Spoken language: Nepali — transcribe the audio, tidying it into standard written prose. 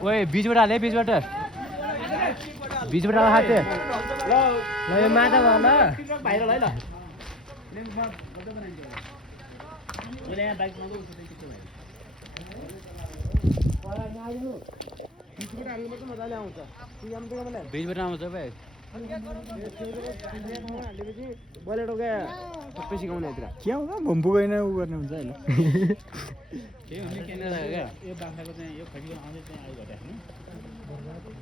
ओए बीचबाट हाले बीचबाट हाते ल यो माछा भयो ल बाहिर ल बीचबाट आउँछ भाइ बोलेर गयो सबै सिकाउने यतिर के आउँछ भम्पु गएन उ गर्ने हुन्छ अहिले के हुने के नराखेको यो बाख्राको चाहिँ यो खसीको आउँदै चाहिँ आइरहेको